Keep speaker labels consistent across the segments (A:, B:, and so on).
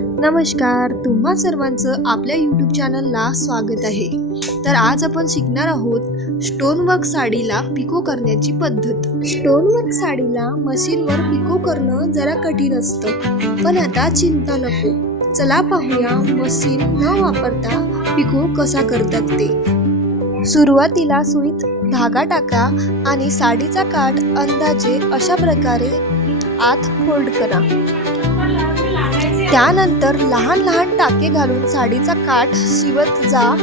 A: नमस्कार तुम्हा सर्वांचं आपल्या यूट्यूब चॅनलला स्वागत आहे. तर आज आपण शिकणार आहोत स्टोनवर्क साडीला पिको करण्याची पद्धत. स्टोनवर्क साडीला मशीनवर पिको करणं जरा कठीण असतं पण आता चिंता नको. चला पाहूया मशीन न वापरता पिको कसा करतात ते. सुरुवातीला सुईत धागा टाका आणि साडीचा काठ अंदाजे अशा प्रकारे आत फोल्ड करा. त्यानंतर लहान लहान टाके घालून साडीचा काठ शिवत जा.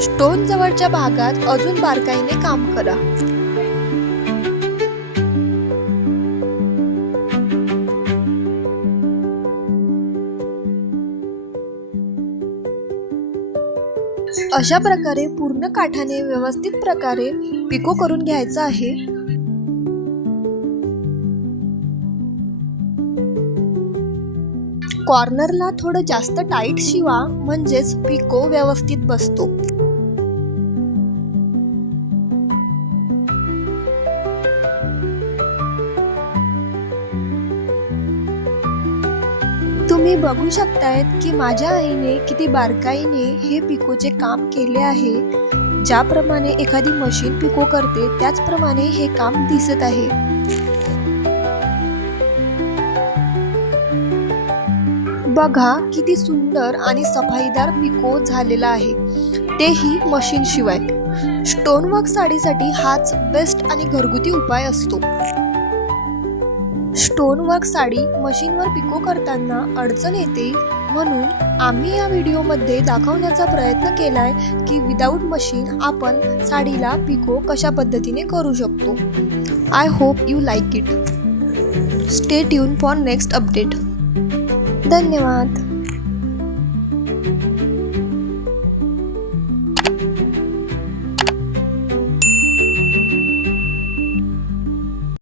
A: स्टोन जवळच्या भागात अजून बारकाईने काम करा. अशा प्रकारे पूर्ण काठाने व्यवस्थित प्रकारे पिको करून घ्यायचा आहे. कॉर्नरला थोडं जास्त टाईट शिवा म्हणजेच पिको व्यवस्थित बसतो. तुम्ही बघू शकतायत की माझ्या आईने किती बारकाईने हे पिकोचे काम केले आहे. ज्याप्रमाणे एखादी मशीन पिको करते त्याचप्रमाणे हे काम दिसत आहे. बघा किती सुंदर आणि सफाईदार पिको झालेला आहे. तेही मशीन शिवाय. स्टोनवर्क साडीसाठी हाच बेस्ट आणि घरगुती उपाय असतो. स्टोनवर्क साडी मशीनवर पिको करताना अडचण येते म्हणून आम्ही या व्हिडिओमध्ये दाखवण्याचा प्रयत्न केलाय की विदाऊट मशीन आपण साडीला पिको कशा पद्धतीने करू शकतो. I hope you like it stay tune for next update धन्यवाद.